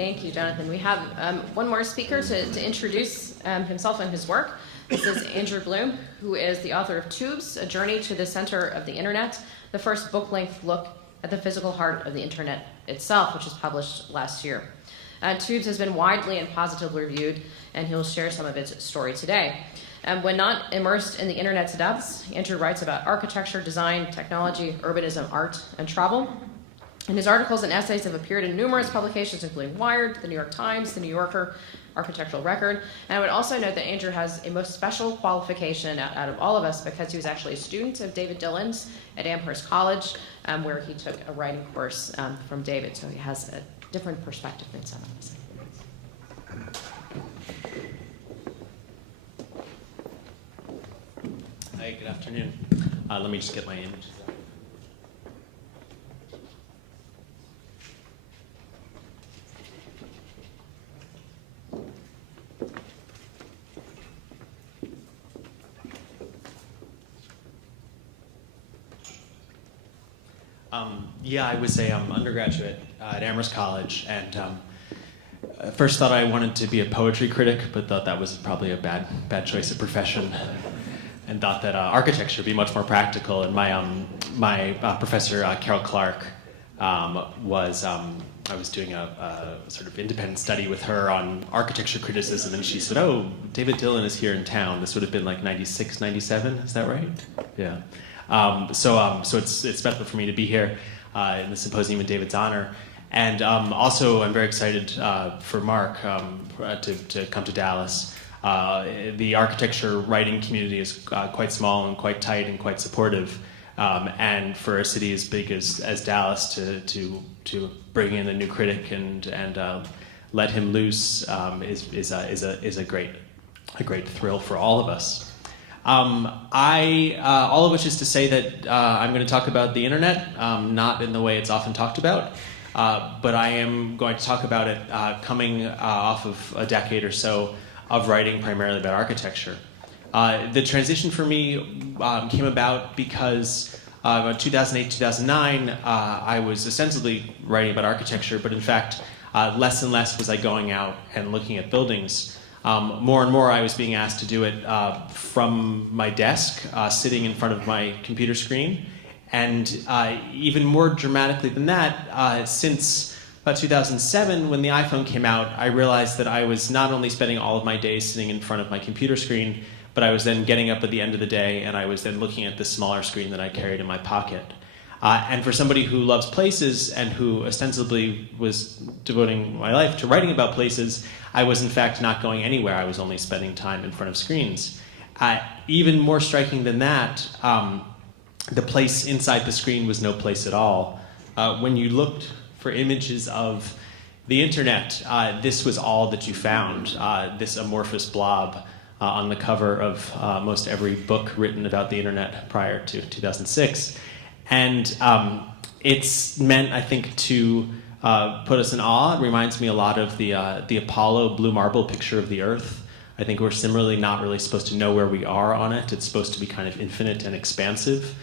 Thank you, Jonathan. We have one more speaker to introduce himself and his work. This is Andrew Blum, who is the author of Tubes, A Journey to the Center of the Internet, the first book-length look at the physical heart of the Internet itself, which was published last year. Tubes has been widely and positively reviewed, and he'll share some of its story today. When not immersed in the Internet's depths, Andrew writes about architecture, design, technology, urbanism, art, and travel. And his articles and essays have appeared in numerous publications, including Wired, The New York Times, The New Yorker, Architectural Record. And I would also note that Andrew has a most special qualification out of all of us because he was actually a student of David Dillon's at Amherst College, where he took a writing course from David. So he has a different perspective than some of us. Hi, good afternoon. Let me just get my images up. I was a undergraduate at Amherst College, and first thought I wanted to be a poetry critic, but thought that was probably a bad choice of profession, and thought that architecture would be much more practical. And my professor, Carol Clark, I was doing a sort of independent study with her on architecture criticism, and she said, "Oh, David Dillon is here in town." This would have been like 96, 97, is that right? Yeah. So it's special for me to be here in the Symposium in David's honor. And also, I'm very excited for Mark to come to Dallas. The architecture writing community is quite small and quite tight and quite supportive. And for a city as big as Dallas to bring in a new critic and let him loose is a great thrill for all of us. All of which is to say that I'm going to talk about the internet, not in the way it's often talked about, but I am going to talk about it coming off of a decade or so of writing primarily about architecture. The transition for me came about because in 2008, 2009, I was ostensibly writing about architecture, but in fact, less and less was I going out and looking at buildings. More and more I was being asked to do it from my desk, sitting in front of my computer screen. And even more dramatically than that, since about 2007, when the iPhone came out, I realized that I was not only spending all of my days sitting in front of my computer screen, but I was then getting up at the end of the day and I was then looking at the smaller screen that I carried in my pocket. And for somebody who loves places and who ostensibly was devoting my life to writing about places, I was in fact not going anywhere. I was only spending time in front of screens. Even more striking than that, the place inside the screen was no place at all. When you looked for images of the internet, this was all that you found, this amorphous blob on the cover of most every book written about the internet prior to 2006. And it's meant, I think, to put us in awe. It reminds me a lot of the Apollo blue marble picture of the Earth. I think we're similarly not really supposed to know where we are on it. It's supposed to be kind of infinite and expansive.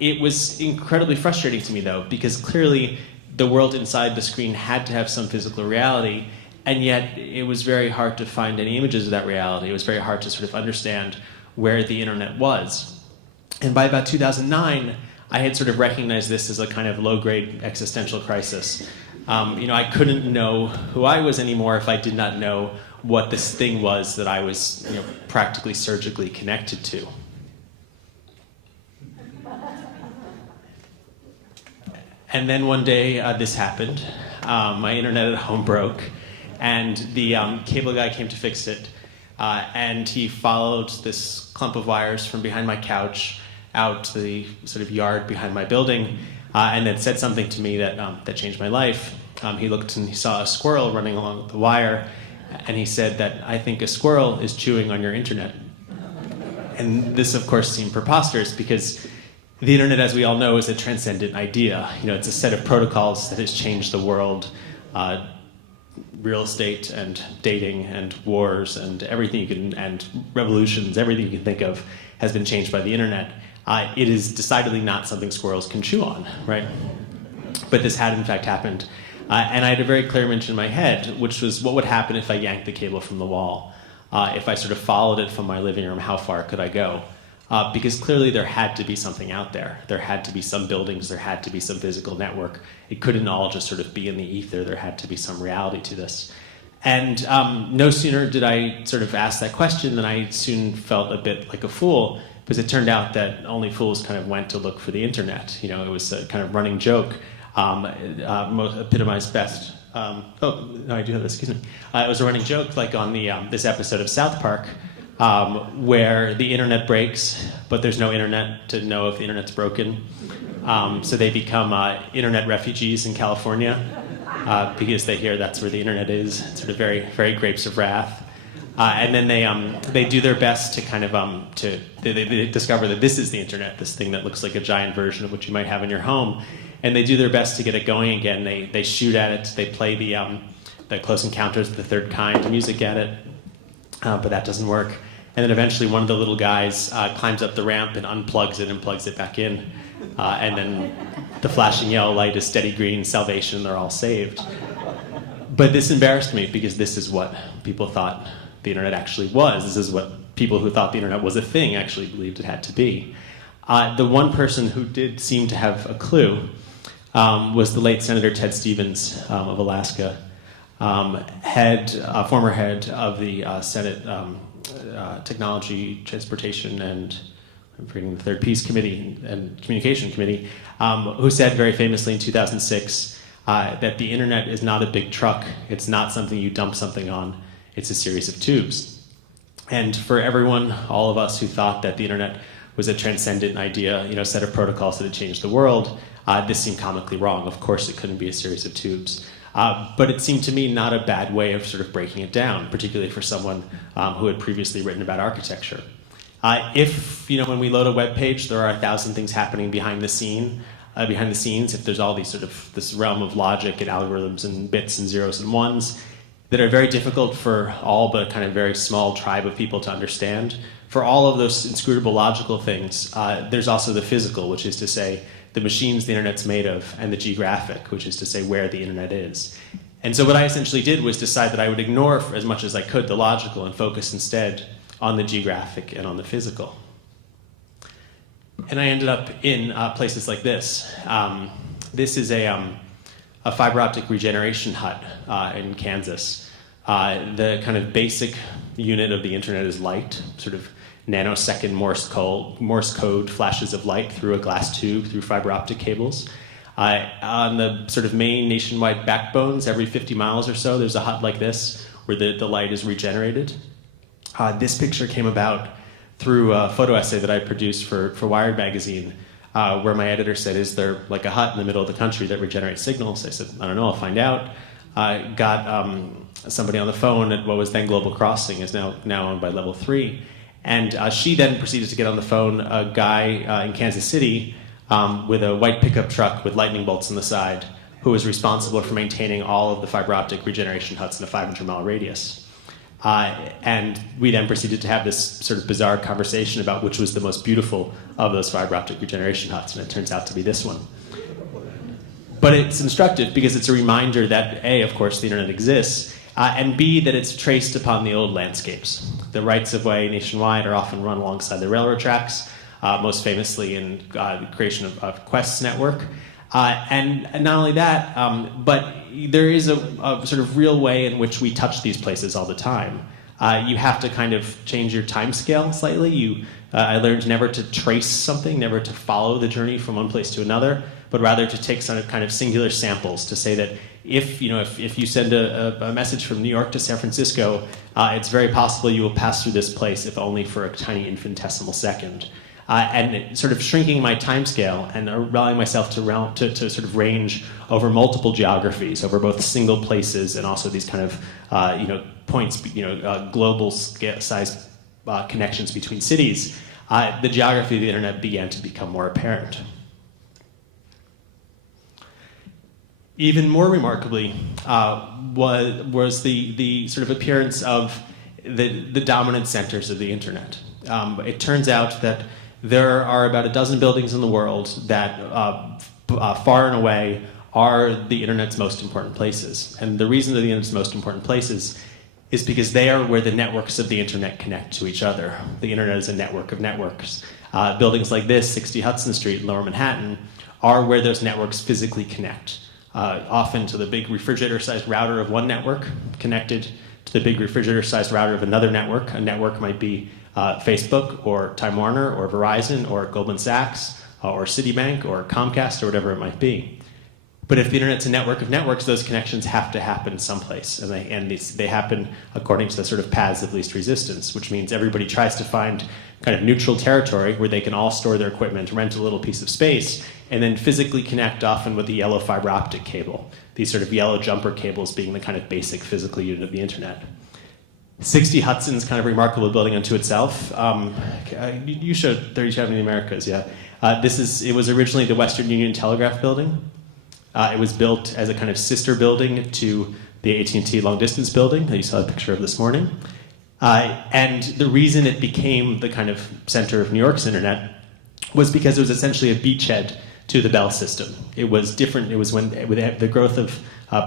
It was incredibly frustrating to me, though, because clearly the world inside the screen had to have some physical reality, and yet it was very hard to find any images of that reality. It was very hard to sort of understand where the internet was. And by about 2009, I had sort of recognized this as a kind of low-grade existential crisis. I couldn't know who I was anymore if I did not know what this thing was that I was practically surgically connected to. And then one day this happened. My internet at home broke, and the cable guy came to fix it. And he followed this clump of wires from behind my couch out to the sort of yard behind my building, and then said something to me that changed my life. He looked and he saw a squirrel running along the wire, and he said that, "I think a squirrel is chewing on your internet." And this, of course, seemed preposterous because the internet, as we all know, is a transcendent idea. It's a set of protocols that has changed the world. Real estate and dating and wars and everything and revolutions, everything you can think of has been changed by the internet. It is decidedly not something squirrels can chew on, right? But this had in fact happened. And I had a very clear image in my head, which was what would happen if I yanked the cable from the wall. If I sort of followed it from my living room, how far could I go? Because clearly there had to be something out there. There had to be some buildings, there had to be some physical network. It couldn't all just sort of be in the ether. There had to be some reality to this. And no sooner did I sort of ask that question than I soon felt a bit like a fool, because it turned out that only fools kind of went to look for the internet. You know, it was a kind of running joke, epitomized best. Oh, no, I do have this, excuse me. It was a running joke, like on the this episode of South Park, where the internet breaks, but there's no internet to know if the internet's broken. So they become internet refugees in California because they hear that's where the internet is. It's sort of very, very grapes of wrath. And then they do their best to kind of they discover that this is the internet, this thing that looks like a giant version of what you might have in your home, and they do their best to get it going again. They shoot at it, they play the Close Encounters of the Third Kind music at it, but that doesn't work. And then eventually one of the little guys climbs up the ramp and unplugs it and plugs it back in, and then the flashing yellow light is steady green, salvation, they're all saved. But this embarrassed me because this is what people thought the internet actually was. This is what people who thought the internet was a thing actually believed it had to be. The one person who did seem to have a clue was the late Senator Ted Stevens of Alaska, former head of the Senate Technology, Transportation, and I'm forgetting the third piece committee and Communication Committee, who said very famously in 2006 that the internet is not a big truck. It's not something you dump something on. It's a series of tubes. And for everyone, all of us who thought that the internet was a transcendent idea, set of protocols that had changed the world, this seemed comically wrong. Of course, it couldn't be a series of tubes. But it seemed to me not a bad way of sort of breaking it down, particularly for someone who had previously written about architecture. If, when we load a web page, there are 1,000 things happening behind the scenes, if there's all these this realm of logic and algorithms and bits and zeros and ones that are very difficult for all but a kind of very small tribe of people to understand, for all of those inscrutable logical things, there's also the physical, which is to say the machines the internet's made of, and the geographic, which is to say where the internet is. And so what I essentially did was decide that I would ignore as much as I could the logical and focus instead on the geographic and on the physical. And I ended up in places like this. This is a fiber optic regeneration hut in Kansas. The kind of basic unit of the internet is light, sort of nanosecond Morse code flashes of light through a glass tube, through fiber optic cables. On the sort of main nationwide backbones, every 50 miles or so, there's a hut like this where the light is regenerated. This picture came about through a photo essay that I produced for Wired magazine, where my editor said, is there like a hut in the middle of the country that regenerates signals? I said, I don't know, I'll find out. Got somebody on the phone at what was then Global Crossing, is now owned by Level 3. And she then proceeded to get on the phone a guy in Kansas City with a white pickup truck with lightning bolts on the side, who was responsible for maintaining all of the fiber optic regeneration huts in a 500-mile radius. And we then proceeded to have this sort of bizarre conversation about which was the most beautiful of those fiber optic regeneration huts, and it turns out to be this one. But it's instructive because it's a reminder that A, of course, the internet exists, and B, that it's traced upon the old landscapes. The rights-of-way nationwide are often run alongside the railroad tracks, most famously in the creation of Quest's network. And not only that, but there is a sort of real way in which we touch these places all the time. You have to kind of change your time scale slightly. I learned never to trace something, never to follow the journey from one place to another, but rather to take some kind of singular samples, to say that if you send a message from New York to San Francisco, it's very possible you will pass through this place, if only for a tiny infinitesimal second. And sort of shrinking my time scale and allowing myself to sort of range over multiple geographies, over both single places and also these kind of points, global size connections between cities. The geography of the internet began to become more apparent. Even more remarkably was the sort of appearance of the dominant centers of the internet. It turns out that there are about a dozen buildings in the world that far and away are the internet's most important places. And the reason they're the internet's most important places is because they are where the networks of the internet connect to each other. The internet is a network of networks. Buildings like this, 60 Hudson Street in Lower Manhattan, are where those networks physically connect. Often to the big refrigerator-sized router of one network, connected to the big refrigerator-sized router of another network. A network might be Facebook, or Time Warner, or Verizon, or Goldman Sachs, or Citibank, or Comcast, or whatever it might be. But if the internet's a network of networks, those connections have to happen someplace. And they happen according to the sort of paths of least resistance, which means everybody tries to find kind of neutral territory where they can all store their equipment, rent a little piece of space, and then physically connect often with the yellow fiber optic cable, these sort of yellow jumper cables being the kind of basic physical unit of the internet. 60 Hudson's kind of remarkable building unto itself. You showed 37 in the Americas, yeah. It was originally the Western Union Telegraph Building. It was built as a kind of sister building to the AT&T long distance building that you saw a picture of this morning. And the reason it became the kind of center of New York's internet was because it was essentially a beachhead to the Bell system. It was different. It was when with the growth of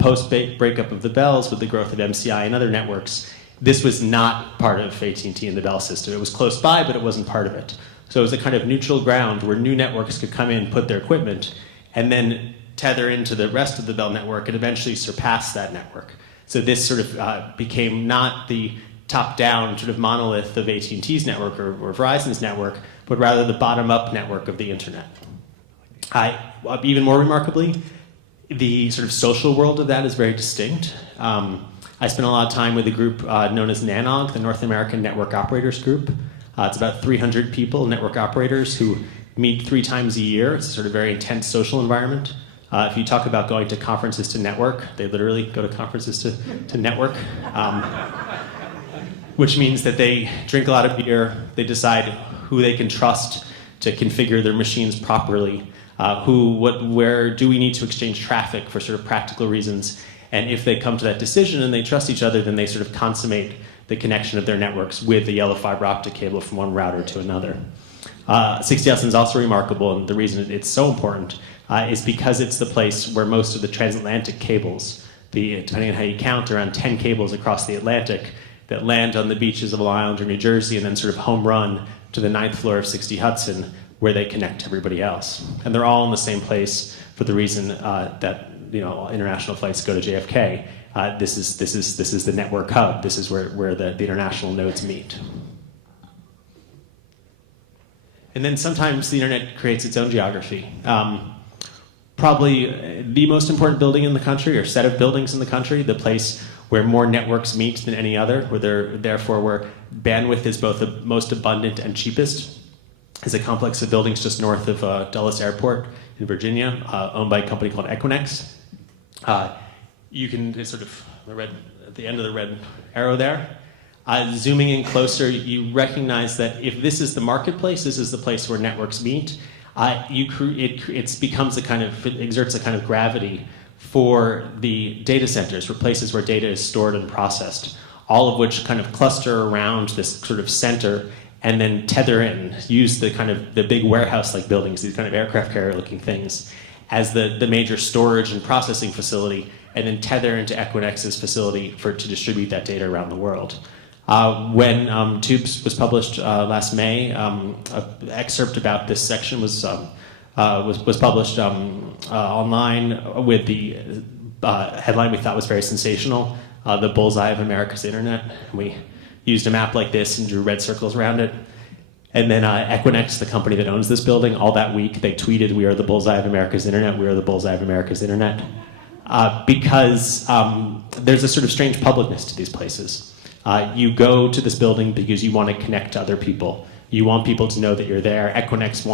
post-breakup of the Bells, with the growth of MCI and other networks, this was not part of AT&T and the Bell system. It was close by, but it wasn't part of it. So it was a kind of neutral ground where new networks could come in, put their equipment, and then tether into the rest of the Bell network and eventually surpass that network. So this sort of became not the top-down sort of monolith of AT&T's network or Verizon's network, but rather the bottom-up network of the internet. Even more remarkably, the sort of social world of that is very distinct. I spent a lot of time with a group known as NANOG, the North American Network Operators Group. It's about 300 people, network operators, who meet 3 times a year. It's a sort of very intense social environment. If you talk about going to conferences to network, they literally go to conferences to network, which means that they drink a lot of beer, they decide who they can trust to configure their machines properly, where do we need to exchange traffic for sort of practical reasons, and if they come to that decision and they trust each other, then they sort of consummate the connection of their networks with the yellow fiber optic cable from one router to another. 60 Hudson is also remarkable, and the reason it's so important is because it's the place where most of the transatlantic cables, depending on how you count, around 10 cables across the Atlantic that land on the beaches of Long Island or New Jersey and then sort of home run to the 9th floor of 60 Hudson, where they connect to everybody else. And they're all in the same place for the reason that international flights go to JFK. This is the network hub. This is where the international nodes meet. And then sometimes the internet creates its own geography. Probably the most important building in the country, or set of buildings in the country, the place where more networks meet than any other, where bandwidth is both the most abundant and cheapest, is a complex of buildings just north of Dulles Airport in Virginia, owned by a company called Equinix. You can sort of at the end of the red arrow there. Zooming in closer, you recognize that if this is the marketplace, this is the place where networks meet. It exerts a kind of gravity for the data centers, for places where data is stored and processed, all of which kind of cluster around this sort of center and then tether in, use the big warehouse-like buildings, these kind of aircraft carrier-looking things, as the major storage and processing facility, and then tether into Equinix's facility to distribute that data around the world. When Tubes was published last May, an excerpt about this section was published online with the headline we thought was very sensational, the bullseye of America's internet. We used a map like this and drew red circles around it. And then Equinix, the company that owns this building, all that week they tweeted, "We are the bullseye of America's internet, we are the bullseye of America's internet." Because there's a sort of strange publicness to these places. You go to this building because you want to connect to other people. You want people to know that you're there. Equinix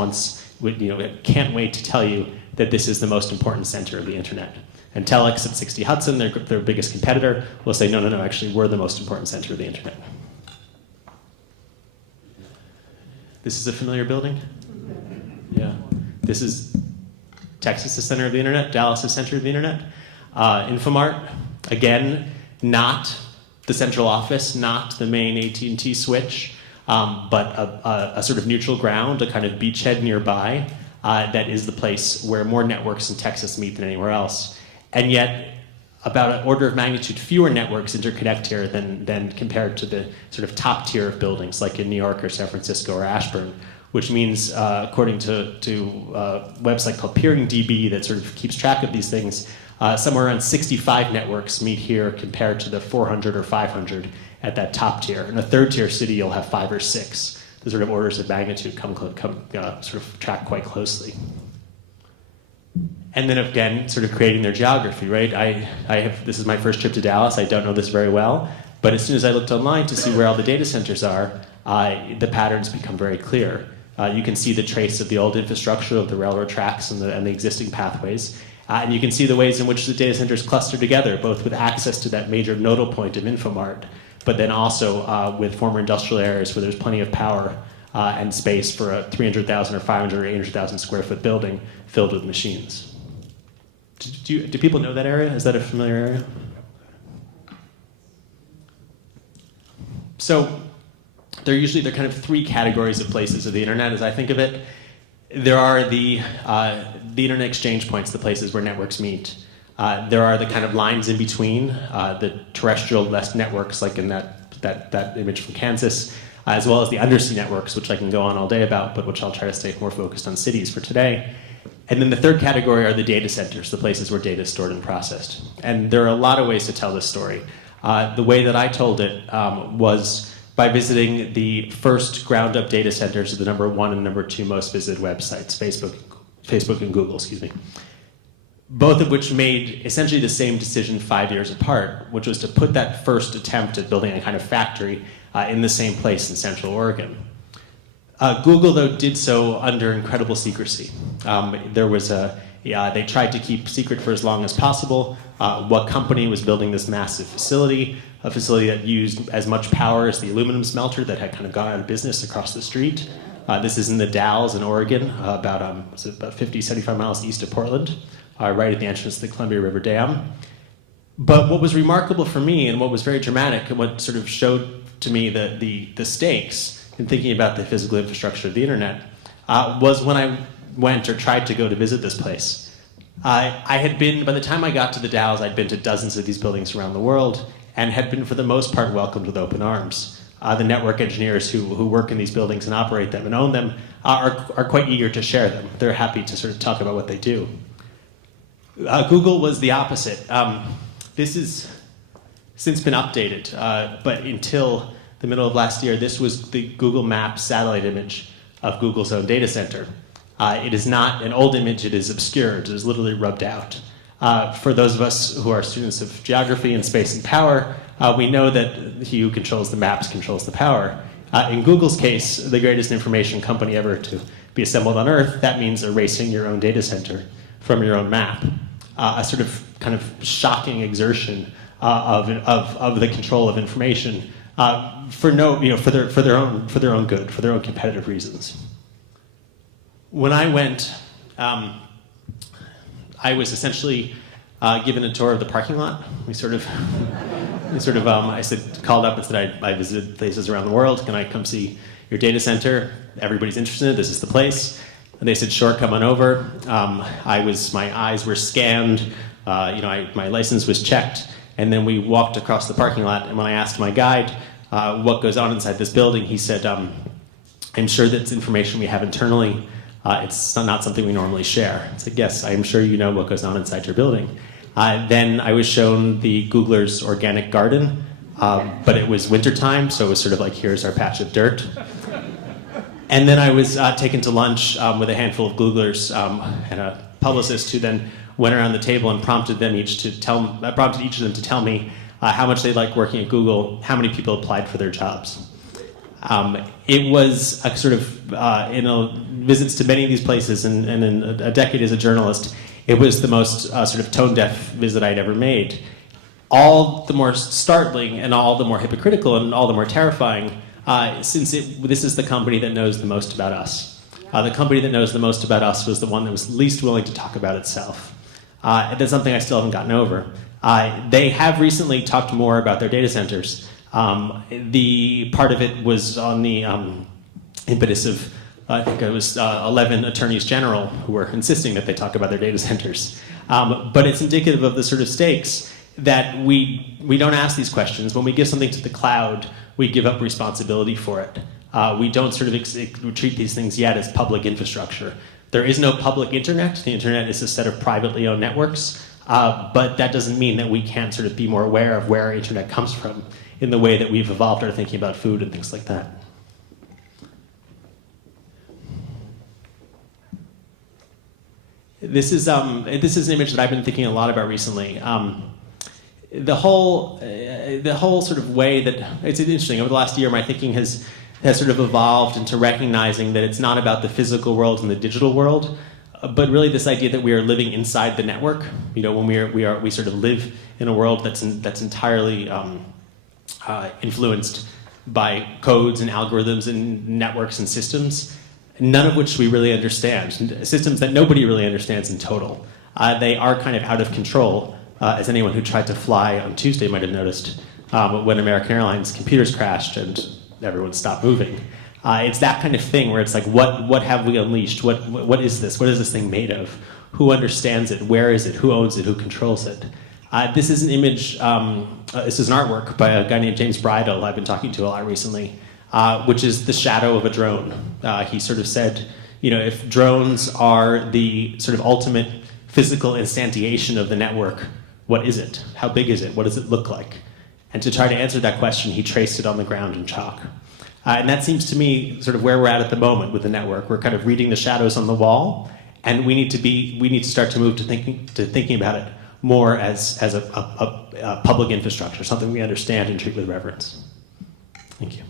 can't wait to tell you that this is the most important center of the internet. And Telex at 60 Hudson, their biggest competitor, will say, no, actually, we're the most important center of the internet. This is a familiar building? Yeah. This is Texas, the center of the internet. Dallas, the center of the internet. Infomart, again, not the central office, not the main AT&T switch, but a sort of neutral ground, a kind of beachhead nearby. that is the place where more networks in Texas meet than anywhere else. And yet, about an order of magnitude fewer networks interconnect here than compared to the sort of top tier of buildings like in New York or San Francisco or Ashburn, which means, according to a website called PeeringDB that sort of keeps track of these things, somewhere around 65 networks meet here compared to the 400 or 500 at that top tier. In a third tier city, you'll have 5 or 6. The sort of orders of magnitude sort of track quite closely. And then again, sort of creating their geography, right? This is my first trip to Dallas. I don't know this very well, but as soon as I looked online to see where all the data centers are, the patterns become very clear. You can see the trace of the old infrastructure of the railroad tracks and the existing pathways. And you can see the ways in which the data centers cluster together, both with access to that major nodal point of Infomart, but then also with former industrial areas where there's plenty of power and space for a 300,000 or 500 or 800,000 square foot building filled with machines. Do people know that area? Is that a familiar area? So there are kind of 3 categories of places of the internet as I think of it. There are the internet exchange points, the places where networks meet. There are the kind of lines in between, the terrestrial networks like in that image from Kansas, as well as the undersea networks, which I can go on all day about, but which I'll try to stay more focused on cities for today. And then the third category are the data centers, the places where data is stored and processed. And there are a lot of ways to tell this story. The way that I told it was by visiting the first ground-up data centers of the number 1 and number 2 most visited websites, Facebook and Google, excuse me. Both of which made essentially the same decision 5 years apart, which was to put that first attempt at building a kind of factory in the same place in Central Oregon. Google, though, did so under incredible secrecy. They tried to keep secret for as long as possible what company was building this massive facility, a facility that used as much power as the aluminum smelter that had kind of gone out of business across the street. This is in the Dalles in Oregon, about 50, 75 miles east of Portland, right at the entrance to the Columbia River Dam. But what was remarkable for me and what was very dramatic and what sort of showed to me the stakes in thinking about the physical infrastructure of the internet was when I went or tried to go to visit this place. I had been, by the time I got to the Dalles, I'd been to dozens of these buildings around the world and had been, for the most part, welcomed with open arms. The network engineers who work in these buildings and operate them and own them are quite eager to share them. They're happy to sort of talk about what they do. Google was the opposite. This has since been updated, but until the middle of last year, this was the Google Maps satellite image of Google's own data center. It is not an old image, it is obscured, it is literally rubbed out. For those of us who are students of geography and space and power, we know that he who controls the maps controls the power. In Google's case, the greatest information company ever to be assembled on Earth, that means erasing your own data center from your own map. A sort of kind of shocking exertion of the control of information for their own good, for their own competitive reasons. When I went, I was essentially given a tour of the parking lot. I called up and said I visited places around the world. Can I come see your data center? Everybody's interested. This is the place. And they said, sure, come on over. My eyes were scanned. My license was checked. And then we walked across the parking lot. And when I asked my guide what goes on inside this building, he said, I'm sure that's information we have internally. It's not something we normally share. I said, yes, I'm sure you know what goes on inside your building. Then I was shown the Googler's organic garden, but it was wintertime, so it was sort of like, here's our patch of dirt. And then I was taken to lunch with a handful of Googlers and a publicist who then went around the table and prompted each of them to tell me how much they liked working at Google, how many people applied for their jobs. It was a sort of, visits to many of these places, and in a decade as a journalist, it was the most sort of tone-deaf visit I'd ever made. All the more startling and all the more hypocritical and all the more terrifying, since this is the company that knows the most about us. The company that knows the most about us was the one that was least willing to talk about itself. That's something I still haven't gotten over. They have recently talked more about their data centers. The part of it was on the impetus of I think it was 11 attorneys general who were insisting that they talk about their data centers. But it's indicative of the sort of stakes that we don't ask these questions. When we give something to the cloud, we give up responsibility for it. We don't sort of treat these things yet as public infrastructure. There is no public internet. The internet is a set of privately owned networks. But that doesn't mean that we can't sort of be more aware of where our internet comes from in the way that we've evolved our thinking about food and things like that. This is an image that I've been thinking a lot about recently. The whole sort of way that it's interesting. Over the last year, my thinking has sort of evolved into recognizing that it's not about the physical world and the digital world, but really this idea that we are living inside the network. You know, when we sort of live in a world that's entirely influenced by codes and algorithms and networks and systems, none of which we really understand. Systems that nobody really understands in total. They are kind of out of control, as anyone who tried to fly on Tuesday might have noticed when American Airlines computers crashed and everyone stopped moving. It's that kind of thing where it's like, what have we unleashed? What is this? What is this thing made of? Who understands it? Where is it? Who owns it? Who controls it? This is an image, this is an artwork by a guy named James Bridle I've been talking to a lot recently, which is the shadow of a drone. He sort of said, you know, if drones are the sort of ultimate physical instantiation of the network, what is it? How big is it? What does it look like? And to try to answer that question, he traced it on the ground in chalk. And that seems to me sort of where we're at the moment with the network. We're kind of reading the shadows on the wall, and we need to start to move to thinking about it more as a public infrastructure, something we understand and treat with reverence. Thank you.